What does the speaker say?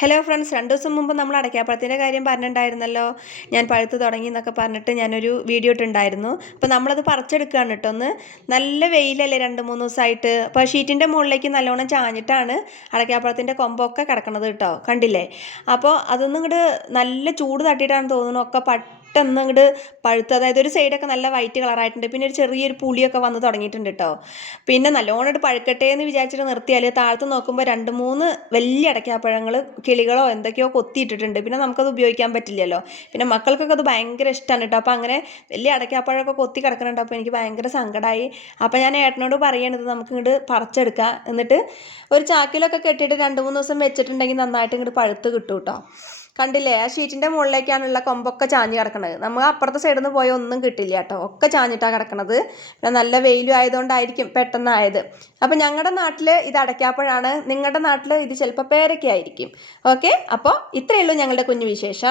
Hello friends, 2 ദിവസം മുമ്പ് നമ്മൾ അടയ്ക്കാപ്പഴത്തിൻ്റെ കാര്യം പറഞ്ഞിട്ടുണ്ടായിരുന്നല്ലോ. ഞാൻ പഴുത്ത് തുടങ്ങി എന്നൊക്കെ പറഞ്ഞിട്ട് ഞാനൊരു വീഡിയോ ഇട്ടുണ്ടായിരുന്നു. അപ്പോൾ നമ്മളത് പറിച്ചെടുക്കുകയാണ് കേട്ടോ. ഒന്ന് നല്ല വെയിലല്ലേ 2-3 ദിവസമായിട്ട്. അപ്പോൾ ഷീറ്റിൻ്റെ മുകളിലേക്ക് നല്ലോണം ചാഞ്ഞിട്ടാണ് അടയ്ക്കാപ്പഴത്തിൻ്റെ കൊമ്പൊക്കെ കിടക്കണത് കേട്ടോ. കണ്ടില്ലേ? അപ്പോൾ അതൊന്നും ഇങ്ങോട്ട് നല്ല ചൂട് തട്ടിയിട്ടാണ് തോന്നുന്നു ഒക്കെ പെട്ടെന്ന് ഇങ്ങോട്ട് പഴുത്ത്, അതായത് ഒരു സൈഡൊക്കെ നല്ല വൈറ്റ് കളറായിട്ടുണ്ട്. പിന്നെ ഒരു ചെറിയൊരു പുളിയൊക്കെ വന്ന് തുടങ്ങിയിട്ടുണ്ട് കേട്ടോ. പിന്നെ നല്ലോണം പഴുക്കട്ടെ എന്ന് വിചാരിച്ചിട്ട് നിർത്തിയാൽ താഴത്ത് നോക്കുമ്പോൾ 2-3 വലിയ അടയ്ക്കാപ്പഴങ്ങൾ കിളികളോ എന്തൊക്കെയോ കൊത്തിയിട്ടിട്ടുണ്ട്. പിന്നെ നമുക്കത് ഉപയോഗിക്കാൻ പറ്റില്ലല്ലോ. പിന്നെ മക്കൾക്കൊക്കെ അത് ഭയങ്കര ഇഷ്ടമാണ് കേട്ടോ. അപ്പോൾ അങ്ങനെ വലിയ അടയ്ക്കാപ്പഴമൊക്കെ കൊത്തി കിടക്കുന്നുണ്ട്. അപ്പോൾ എനിക്ക് ഭയങ്കര സങ്കടമായി. അപ്പോൾ ഞാൻ ഏട്ടനോട് പറയണത് നമുക്ക് ഇങ്ങോട്ട് പറിച്ചെടുക്കാം, എന്നിട്ട് ഒരു ചാക്കിലൊക്കെ കെട്ടിയിട്ട് 2-3 ദിവസം വെച്ചിട്ടുണ്ടെങ്കിൽ നന്നായിട്ട് ഇങ്ങോട്ട് പഴുത്ത് കിട്ടും കേട്ടോ. കണ്ടില്ലേ? ആ ഷീറ്റിൻ്റെ മുകളിലേക്കാണുള്ള കൊമ്പൊക്കെ ചാഞ്ഞ് കിടക്കണത്. നമ്മൾ അപ്പുറത്തെ സൈഡിൽ നിന്ന് പോയാൽ ഒന്നും കിട്ടില്ല കേട്ടോ. ഒക്കെ ചാഞ്ഞിട്ടാണ് കിടക്കണത്. പിന്നെ നല്ല വെയിലും ആയതുകൊണ്ടായിരിക്കും പെട്ടെന്നായത്. അപ്പോൾ ഞങ്ങളുടെ നാട്ടിൽ ഇത് അടയ്ക്കാപ്പഴമാണ്, നിങ്ങളുടെ നാട്ടിൽ ഇത് ചിലപ്പോൾ പേരയ്ക്ക ആയിരിക്കും. ഓക്കെ, അപ്പോൾ ഇത്രയേ ഉള്ളൂ ഞങ്ങളുടെ കുഞ്ഞു വിശേഷം.